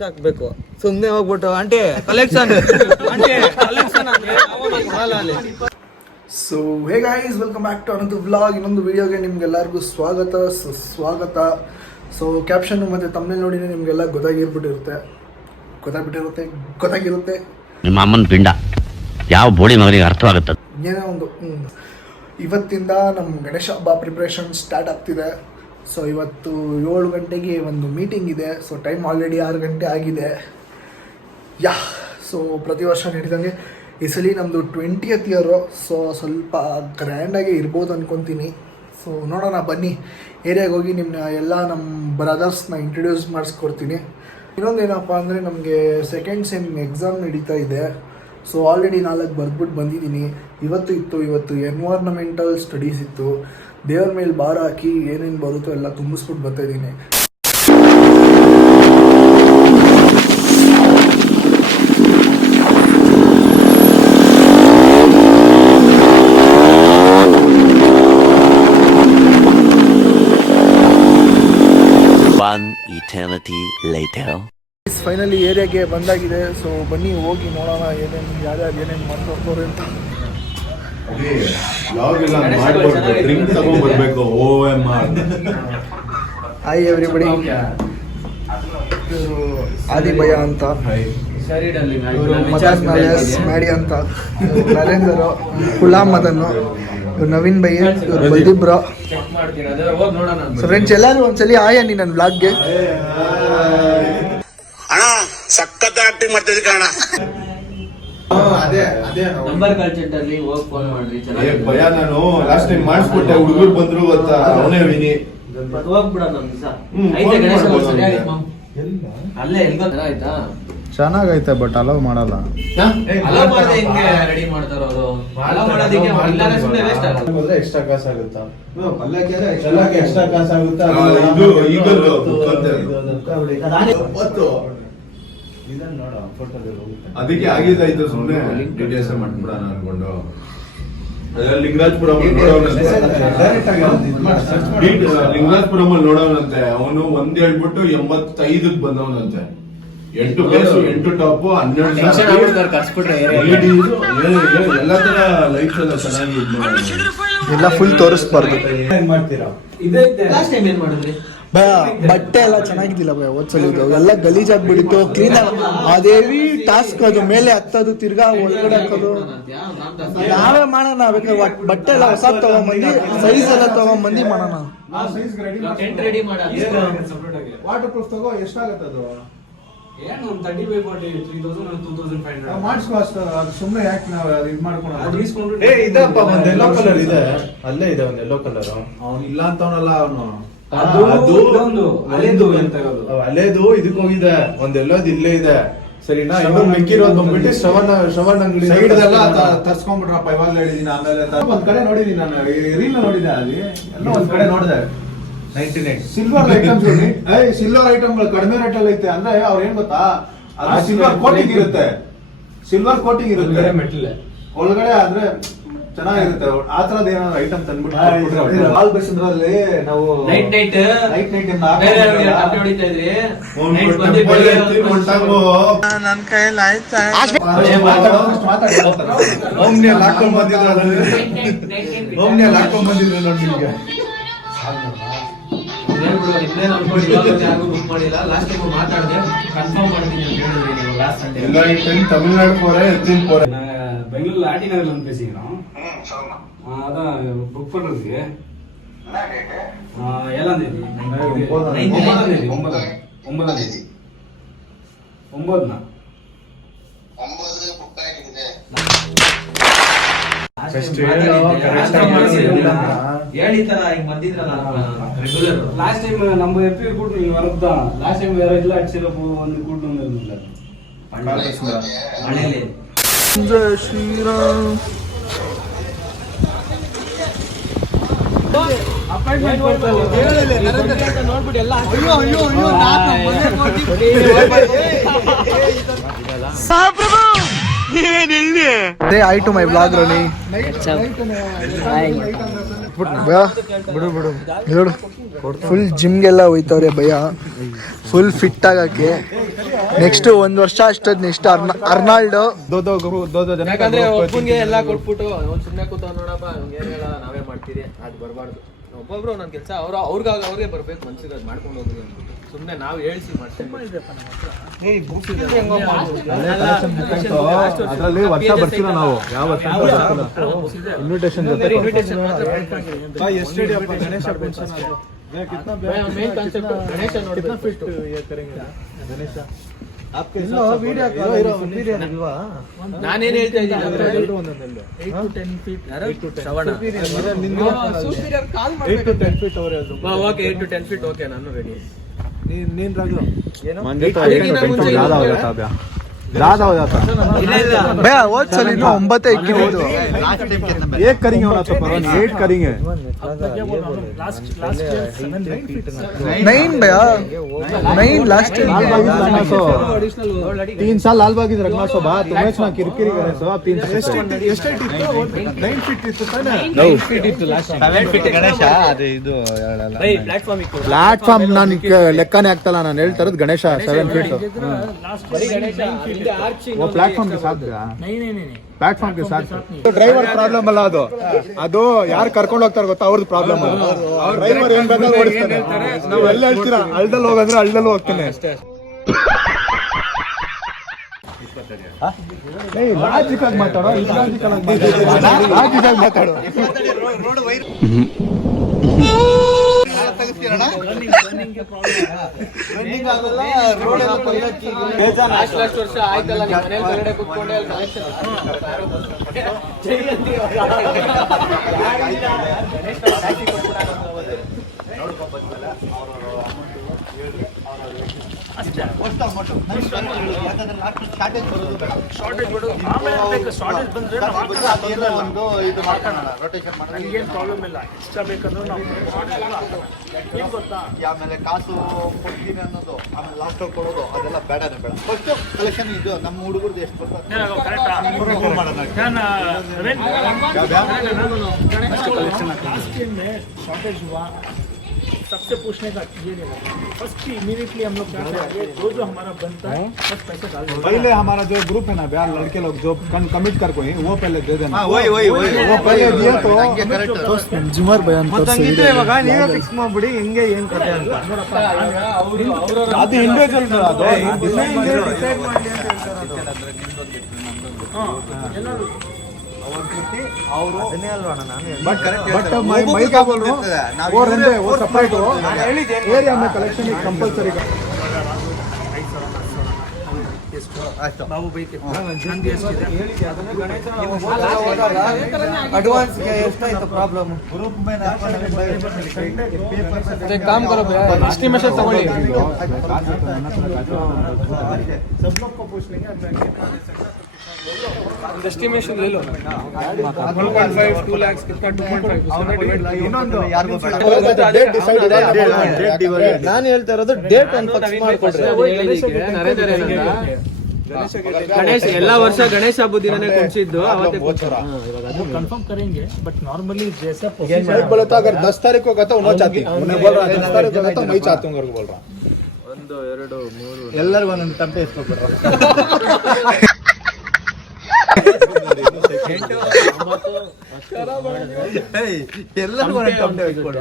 ಹಾಕ್ಬೇಕು ಸುಮ್ನೆ ಹೋಗ್ಬಿಟ್ಟು aunty collection so hey guys, welcome back to another vlog. ಇನ್ನೊಂದು ವಿಡಿಯೋಗೆ ನಿಮ್ಗೆಲ್ಲರಿಗೂ ಸ್ವಾಗತ ಸುಸ್ವಾಗತ. ಸೊ ಕ್ಯಾಪ್ಷನ್ ಮತ್ತು ತಮ್ಮನೇಲಿ ನೋಡಿದ್ರೆ ನಿಮಗೆಲ್ಲ ಗೊತ್ತಾಗಿರುತ್ತೆ ನಿಮ್ಮ ಅಮ್ಮನ ಪಿಂಡ ಯಾವ ಬೋಳಿ ಮಗನಿಗೆ ಅರ್ಥವಾಗುತ್ತೆ. ಏನೋ ಒಂದು ಇವತ್ತಿಂದ ನಮ್ಮ ಗಣೇಶ ಹಬ್ಬ ಪ್ರಿಪ್ರೇಷನ್ ಸ್ಟಾರ್ಟ್ ಆಗ್ತಿದೆ. ಸೊ ಇವತ್ತು 7 ಗಂಟೆಗೆ ಒಂದು ಮೀಟಿಂಗ್ ಇದೆ. ಸೊ ಟೈಮ್ ಆಲ್ರೆಡಿ 6 ಗಂಟೆ ಆಗಿದೆ. ಸೊ ಪ್ರತಿ ವರ್ಷ ನಡೀದಂಗೆ ಈ ಸಲ ನಮ್ಮದು 20th ಇಯರು. ಸೊ ಸ್ವಲ್ಪ ಗ್ರ್ಯಾಂಡಾಗಿ ಇರ್ಬೋದು ಅಂದ್ಕೊತೀನಿ. ಸೊ ನೋಡೋಣ ಬನ್ನಿ, ಏರಿಯಾಗೆ ಹೋಗಿ ನಮ್ಮ ಬ್ರದರ್ಸ್ನ ಇಂಟ್ರೊಡ್ಯೂಸ್ ಮಾಡಿಸ್ಕೊಡ್ತೀನಿ. ಇನ್ನೊಂದೇನಪ್ಪ ಅಂದರೆ ನಮಗೆ ಸೆಕೆಂಡ್ ಸೆಮ್ ಎಕ್ಸಾಮ್ ನಡೀತಾ ಇದೆ. ಸೊ ಆಲ್ರೆಡಿ 4 ಬರ್ದ್ಬಿಟ್ಟು ಬಂದಿದ್ದೀನಿ. ಇವತ್ತು ಎನ್ವೈರ್ನಮೆಂಟಲ್ ಸ್ಟಡೀಸ್ ಇತ್ತು. ದೇವ್ರ ಮೇಲೆ ಭಾರ ಹಾಕಿ ಏನೇನು ಬರುತ್ತೋ ಎಲ್ಲ ತುಂಬಿಸ್ಬಿಟ್ಟು ಬರ್ತಾಯಿದ್ದೀನಿ. ಫೈನಲಿ ಏರಿಯಾಗೆ ಬಂದಾಗಿದೆ. ಸೊ ಬನ್ನಿ ಹೋಗಿ ನೋಡೋಣ ಯಾರ್ಯಾರು ಏನೇನು ಮಾಡ್ತಾರೆ ಅಂತ. ಹಾಯ್ ಎವ್ರಿಬಡಿ, ಆದಿ ಭಯ ಅಂತ, ಇವರು ಮದನ್ ಮ್ಯಾಡಿ ಅಂತ, ನರೇಂದ್ರ ಗುಲಾಮ್ ಮದನ್ನು, ಇವ್ರು ನವೀನ್ ಭೈ, ಇವ್ರು ಬಲ್ದೀಪ್ ಬ್ರೋ. ಸೊ ಫ್ರೆಂಡ್ಸ್ ಎಲ್ಲರೂ ಒಂದ್ಸಲಿ ಆಯ್ ಅನ್ನಿ ನನ್ನ ಬ್ಲಾಗ್ಗೆ. ಸಖತ್ ಆಕ್ಟಿಂಗ್ ಮಾಡ್ತಿದ್ದೆ ಕಾರಣ ನಂಬರ್ ಕಲ್ಚೆಂಟ್ ಅಲ್ಲಿ ಹೋಗಿ ಫೋನ್ ಮಾಡ್ರಿ. ಭಯ ನಾನು ಲಾಸ್ಟ್ ಟೈಮ್ ಮಾಡಿಸ್ಕೊಟ್ಟೆ, ಹುಡುಗರು ಬಂದ್ರು ಗೊತ್ತಾ, ಅವನೇ ವಿನಿ ಹೋಗ್ಬಿಡೋಣ ಅಲ್ಲೇ ಆಯ್ತಾ. ಚೆನ್ನಾಗೈತೆ ಬಟ್ ಅಲೋ ಮಾಡಲ್ಲ. ರೆಡಿ ಮಾಡ್ತಾರೋ ಅವರು ಅಲೋ ಮಾಡೋದಕ್ಕೆ ಎಕ್ಸ್ಟ್ರಾ ಕಾಸು ಆಗುತ್ತಾ? ಎಕ್ಸ್ಟ್ರಾ ಕಾಸು ಆಗುತ್ತಾ? ಅದಕ್ಕೆ ಆಗಿದ್ದಾಯ್ತು, ಸುಮ್ಮನೆ ಡಿಟೇಲ್ಸ್ ಮಾಡ್ಬಿಡೋಣ ಅನ್ಕೊಂಡು. ಲಿಂಗರಾಜಪುರಂ ನೋಡವನಂತೆ. ಅವನು ಒಂದ್ ಹೇಳ್ಬಿಟ್ಟು 85 ಬಂದವನಂತೆ. 8 ಬೇಸು 8 ಟಾಪ್ 12 ಎಲ್ಲ ತರ ಲೈಟ್ಸ್ ಎಲ್ಲ ಚೆನ್ನಾಗಿ ಎಲ್ಲ ಫುಲ್ ತೋರಿಸ್ಬಾರ್ದು. ಮಾಡ್ತೀರಾ? ಏನ್ ಮಾಡಿದ್ರಿ? ಬಟ್ಟೆ ಎಲ್ಲ ಚೆನ್ನಾಗಿದ್ದಿಲ್ಲ ಭಯ. ಓದ್ಸಲ ಎಲ್ಲ ಗಲೀಜಾಗ್ಬಿಡಿತ್ತು. Clean ಅದೇವಿ task. ಅದು ಮೇಲೆ ಹತ್ತೋದು, ತಿರ್ಗಾ ಒಳಗಡೆ ಹಾಕೋದು ನಾವೇ ಮಾಡೋಣ. ಬೇಕಾದ್ರೆ ಬಟ್ಟೆ ಎಲ್ಲ ಹೊಸ ತಗೊಂಬಂದು ಸೈಜ್ ಎಲ್ಲ ತಗೊಂಬಂದು ಮಾಡೋಣ. ವಾಟರ್ ಪ್ರೂಫ್ ತಗೋ. ಎಷ್ಟಾಗತ್ತೆ ಅದು? ಮಾಡಿಸ್ಕೋ ಅಷ್ಟು. ಅದು ಸುಮ್ಮನೆ ಯಾಕೆ ನಾವು ಇದು ಮಾಡ್ಕೊಂಡು ಇದಪ್ಪ. ಒಂದ್ ಎಲ್ಲೋ ಕಲರ್ ಇದೆ, ಅಲ್ಲೇ ಇದೆ ಒಂದ್ ಎಲ್ಲೋ ಕಲರ್. ಅವ್ನು ಇಲ್ಲ ಅಂತವನಲ್ಲ, ಅವನು ಅಲ್ಲೇದು ಇದಕ್ಕೆ ಹೋಗಿದೆ. ಒಂದ್ ಎಲ್ಲೋದು ಇಲ್ಲೇ ಇದೆ, ಸರಿನಾ? ಇವಾಗ ಮಿಕ್ಕಿರೋದು ಬಂದ್ಬಿಟ್ಟು ಶ್ರವಣ್ ಅಂಗಡಿ ತರ್ಸ್ಕೊಂಡ್ಬಿಟ್ರಪ್ಪ. ಇವಾಗ ಹೇಳಿದೀನಿ. ಆಮೇಲೆ ಒಂದ್ ಕಡೆ ನೋಡಿದೀನಿ ನಾನು, ರೀಲ್ ನೋಡಿದೆ. ಅಲ್ಲಿ ಎಲ್ಲ ಒಂದ್ ಕಡೆ ನೋಡಿದೆ. 99 ಸಿಲ್ವರ್ ಐಟಮ್ಸ್. ಸಿಲ್ವರ್ ಐಟಮ್ಗಳು ಕಡಿಮೆ ರೇಟ್ ಅಲ್ಲಿ ಐತೆ. ಅಂದ್ರೆ ಅವ್ರು ಏನ್ ಗೊತ್ತಾ, ಸಿಲ್ವರ್ ಕೋಟಿಂಗ್ ಇರುತ್ತೆ. ಸಿಲ್ವರ್ ಕೋಟಿಂಗ್ ಇರುತ್ತೆ ಮೆಟಲ್ ಒಳಗಡೆ. ಆದ್ರೆ ಚೆನ್ನಾಗಿರುತ್ತೆ. ಆ ತರದ್ ಏನಾದ್ರು ಐಟಮ್ ತಂದ್ಬಿಟ್ಟು ಹಾಲ್ ಬಸ್ಸಂದ್ರಲ್ಲಿ ನಾವು ನೈಟ್ ನನ್ನ ಕೈಯಲ್ಲಿ ಆಯ್ತಾ ಹಾಕೊಂಡ್ ಬಂದಿದ್ರು ನೋಡಿ. ಈಗ தமிழ்நாடு போறேன், எத்தின் போறேன். பெங்களூர்ல ஆர்டி நகர்ல வந்து பேசிக்கிறோம். அதான் புக் பண்றதுக்கு 7ஆம் தேதி 9ஆம் தேதி 9ஆம் தேதி 9னா லாஸ்ட் டைம் நம்ம எப்போ கூட்டு நீங்க வரதுதான். லாஸ்ட் டைம் வேற இல்ல அடிச்சல வந்து கூட்டு வந்திருந்தீங்க. மழையிலே ಜಯ Shriram. Say hi to my vlog, Ronnie. ಬಿಡು ಫುಲ್ ಜಿಮ್ಗೆಲ್ಲ ಹೋಯ್ತವ್ರೆ ಭಯ, ಫುಲ್ ಫಿಟ್ ಆಗಕ್ಕೆ. ನೆಕ್ಸ್ಟ್ 1 ವರ್ಷ ಅಷ್ಟದ್ ನೆಕ್ಸ್ಟ್ ಅರ್ನಾಲ್ಡ್ ಯಾಕಂದ್ರೆ ಒಬ್ಬನಿಗೆ ಎಲ್ಲ ಕೊಟ್ಬಿಟ್ಟು ಅವ್ನು ಸುಮ್ಮನೆ ಕೂತ ನೋಡಪ್ಪ ಏನಿಲ್ಲ ನಾವೇ ಮಾಡ್ತೀರಿ ಅದು ಬರಬಾರ್ದು. ಒಬ್ಬೊಬ್ರು ಒಂದೊಂದು ಕೆಲಸ ಅವ್ರಿಗೆ ಬರ್ಬೇಕು, ಮನ್ಸಿಗೆ ಅದು ಮಾಡ್ಕೊಂಡು ಹೋಗ್ರಿ. ಸುಮ್ಮನೆ ನಾವು ಹೇಳ್ಸಿ ಮಾಡ್ತೀವಿ. ಅದರಲ್ಲಿ ವರ್ಷ ಬರ್ತಿಲ್ಲ ನಾವು, ಯಾವ ವರ್ಷ ಇನ್ವಿಟೇಷನ್ ನಾನೇನ್ ಹೇಳ್ತಾ ಇದ್ದೀನಿ, 8 to 10 feet ಓಕೆ, ನಾನು ರೆಡಿ. ನೀನ್ ರಾಜು ಭಯ ಹೋದ್ ಸಲ 9 ಇಕ್ಕಿದ್ದು. 8 करेंगे होना तो करो, 8 करेंगे 9 भैया 9 लास्ट 3 साल लालबाग इधर रखना सो बात तुम्हें ना किरकिरी करे सो 3 ಎಷ್ಟೈತಿ 9 ಫೀಟ್ ಇತ್ತು ತಾನೆ, 9 feet ಇತ್ತು ಲಾಸ್ಟ್ ಟೈಮ್. 7 ಫೀಟ್ ಗಣೇಶ ಅದು ಇದು ಪ್ಲಾಟ್ಫಾರ್ಮ್ ನಾನು ಲೆಕ್ಕನೇ ಆಗ್ತಲ್ಲ, ನಾನು ಹೇಳ್ತಾ ಇರೋದು ಗಣೇಶ 7 ಫೀಟ್ प्लेटफॉर्म के साथ प्लेटफॉर्म के साथ ड्राइवर ಪ್ರಾಬ್ಲಮ್ ಅಲ್ಲ ಅದು, ಅದು ಯಾರು ಕರ್ಕೊಂಡು ಹೋಗ್ತಾರೆ ಗೊತ್ತಾ ಅವ್ರದ್ದು ಪ್ರಾಬ್ಲಮ್. ಡ್ರೈವರ್ ಏನ್ ಬೇಕಾದ್ರೂ ಓಡಿಸ್ತಾನೆ, ನಾವು ಎಲ್ಲ ಹೇಳ್ತೀರಾ ಹಳ್ಳದಲ್ಲಿ ಹೋಗಂದ್ರೆ ಹಳ್ಳದಲ್ಲೂ ಹೋಗ್ತಾನೆ. ಲಾಜಿಕ್ ಆಗಿ ಮಾತಾಡೋ, ಲಾಜಿಕ್ ಆಗಿ ಮಾತಾಡೋ. ಲಾಸ್ಟ್ ವರ್ಷ ಆಯ್ತಲ್ಲ, ನಿಮ್ಮ ಮನೇಲಿ ಹೊರಗಡೆ ಕೂತ್ಕೊಂಡೆ ಅಲ್ಲಿ ಕಲೆಕ್ಷನ್ ಆಮೇಲೆ ಕಾಸು ಕೊಡ್ತೀನಿ ಅನ್ನೋದು, ಆಮೇಲೆ ಲಾಸ್ಟ್ ಕೊಡೋದು ಅದೆಲ್ಲ ಬೇಡನೇ ಬೇಡ. ಫಸ್ಟ್ ಕಲೆಕ್ಷನ್ ಇದು ನಮ್ಮ ಹುಡುಗರದ್ದು ಎಷ್ಟು शॉर्टेज हुआ, सबसे पूछने का ये नहीं लगा. फर्स्ट इमीडिएटली हम लोग क्या करेंगे, जो हमारा बनता है बस पैसा डाल देंगे. पहले हमारा जो ग्रुप है ना बिहार लड़के लोग जो कमिट कर कोई वो पहले दे देना. वही वो पहले दिए तो ಜಿಮರ್ ಭಯ ಅಂತ ಇವಾಗ ನೀವೇ ಫಿಕ್ಸ್ ಮಾಡ್ಬಿಡಿ ಹೆಂಗೆ ಏನ್ ಕತೆ ಅಂತ. ಅದು ಇಂಡಿವಿಜುವಲ್ ಅದು ಡಿಸೈಡ್ ಮಾಡಿ ಅಂತ ಹೇಳ್ತಾರೆ. बट मैं क्या बोल रहा हूँ, वो रहते वो सेपरेट हो एरिया में कलेक्शन कंपल्सरी. ಅಡ್ವಾನ್ಸ್ ಎಷ್ಟಾಯ್ತು ಪ್ರಾಬ್ಲಮ್ ಗ್ರೂಪ್ ಮೇಲೆ काम करो भैया, एस्टिमेशन तगोಳಿ. सब लोग को पूछ लेंगे, एस्टिमेशन ले लो. 1.5 2 lakhs कितना 2.5 ಇನ್ನೊಂದು ಯಾರಿಗೂ ಬೇಡ. ನಾನು ಹೇಳ್ತಾ ಇರೋದು ಡೇಟ್ ಒಂದು ಫಿಕ್ಸ್ ಮಾಡ್ಕೊಡ್ರಿ. ಗಣೇಶ ಎಲ್ಲ ವರ್ಷ ಗಣೇಶ ಹಬ್ಬದ ದಿನನೇ ಕುಣಿಸಿದ್ದು, ಅವತ್ತೇ वो कंफर्म करेंगे, बट नॉर्मली जैसा मैं बोला था अगर 10 तारीख को कहता हूँ उन्होंने चाहती, उन्हें बोल रहा 10 तारीख को कहता हूँ मैं चाहता हूँ बोल रहा. 1 2 3 ಎಲ್ಲರಿಗೂ ಒಂದೊಂದು ತಂಪೆ ಇಸ್ಕೊಬಿಡ್ರ. ಎಲ್ಲರಿಗೂ ತಂಪೆ ಇಟ್ಕೊಡು.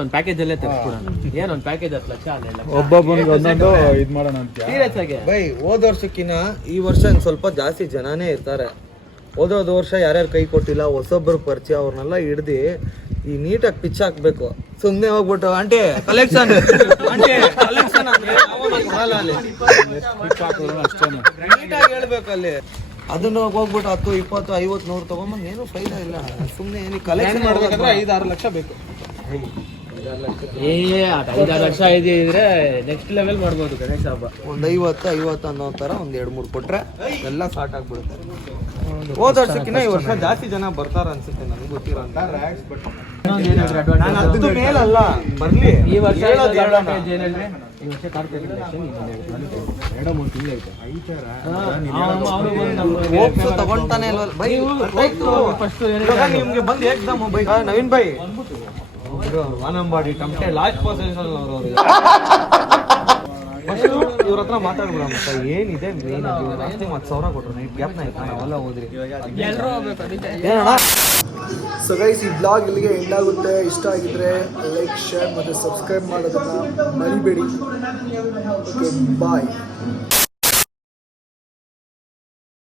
ಒಂದು ಪ್ಯಾಕೇಜ್ ಅಲ್ಲೇ ತೆಗೆಸ್ಕೊಡೋಣ. ಏನು ಒಂದು ಪ್ಯಾಕೇಜ್ 10 ಲಕ್ಷ ಅಲ್ಲ, ಒಬ್ಬೊಬ್ಬನಿಗೆ ಒಂದೊಂದು ಇದು ಮಾಡೋಣ ಅಂತ. ಸೀರಿಯಸ್ ಆಗಿ ಬೈ ಹೋದ ವರ್ಷಕ್ಕಿಂತ ಈ ವರ್ಷ ಸ್ವಲ್ಪ ಜಾಸ್ತಿ ಜನನೇ ಇರ್ತಾರೆ. ಹೋದ ವರ್ಷ ಯಾರ್ಯಾರು ಕೈ ಕೊಟ್ಟಿಲ್ಲ ಹೊಸೊಬ್ಬರು ಪರಿಚಯ ಅವ್ರನ್ನೆಲ್ಲ ಹಿಡ್ದು ಈ ನೀಟಾಗಿ ಪಿಚ್ ಹಾಕ್ಬೇಕು. ಸುಮ್ಮನೆ ಹೋಗ್ಬಿಟ್ಟು ಆಂಟಿ ಕಲೆಕ್ಷನ್ ನೀಟಾಗಿ ಹೇಳ್ಬೇಕಲ್ಲಿ. ಅದನ್ನ ಹೋಗ್ಬಿಟ್ಟು 10 20 50 100 ತಗೊಂಬಂದು ಏನು ಫೈದಾ ಇಲ್ಲ. ಸುಮ್ಮನೆ ಏನಿಗೆ ಕಲೆಕ್ಷನ್ ಮಾಡ್ಬೇಕಂದ್ರೆ 5-6 ಲಕ್ಷ ಬೇಕು. 5-6 ಲಕ್ಷ ಇದ್ರೆ ನೆಕ್ಸ್ಟ್ ಲೆವೆಲ್ ಮಾಡ್ಬೋದು ಗಣೇಶ ಹಬ್ಬ. ಒಂದು 50 ಅನ್ನೋ ಥರ ಒಂದು 2-3 ಕೊಟ್ರೆ ಎಲ್ಲ ಸಾರ್ಟ್ ಆಗ್ಬಿಡುತ್ತೆ. ಹೋದ ವರ್ಷಕ್ಕಿಂತ ಈ ವರ್ಷ ಜಾಸ್ತಿ ಜನ ಬರ್ತಾರ ಅನ್ಸುತ್ತೆ, ನನಗೆ ಗೊತ್ತಿರೋ ಅಂತ. ನಾನು ಹತ್ತು ಮೇಲಲ್ಲ ಬರ್ಲಿ ಈ ವರ್ಷ ಹೇಳೋದು ಹೇಳೋಣ. advantage ಏನಂದ್ರೆ ಈ ವರ್ಷ ಕಾರ್ತಿಕ್ election ಇನ್ನೊಂದು 2-3 ತಿಂಗಳು ಐತೆ. ಹೋಪ್ಸು ತಗೊಂತಾನೆ ಇಲ್ವಲ್ಲ ಬೈ ಫಸ್ಟ್ ನಿಮ್ಗೆ ಬಂದು ಏಕ್ದಮ್ ಬೈ ನವೀನ್ ಬೈ ವಾನಂಬಾಡಿ ಟಮಟೆ ಲಾಸ್ಟ್ ಪೊಸಿಷನ್ ಅವರು ಇವ್ರ ಹತ್ರ ಮಾತಾಡ್ಬಿಡ ಮತ್ತೆ ಏನಿದೆ ಮೇನ್ ಜಾಸ್ತಿ 10,000 ಕೊಟ್ರು ನೈಟ್ ಗ್ಯಾಪ್ನ ಆಯ್ತು ನಾವೆಲ್ಲ ಹೋದ್ರಿ ಏನಣ್ಣ. ಸೊ ಗೈಸ್ ಈ ಬ್ಲಾಗ್ ಇಲ್ಲಿಗೆ ಎಂಡ್ ಆಗುತ್ತೆ. ಇಷ್ಟ ಆಗಿದ್ರೆ ಲೈಕ್ ಶೇರ್ ಮತ್ತು ಸಬ್ಸ್ಕ್ರೈಬ್ ಮಾಡೋದನ್ನ ಮರಿಬೇಡಿ. ಬಾಯ್.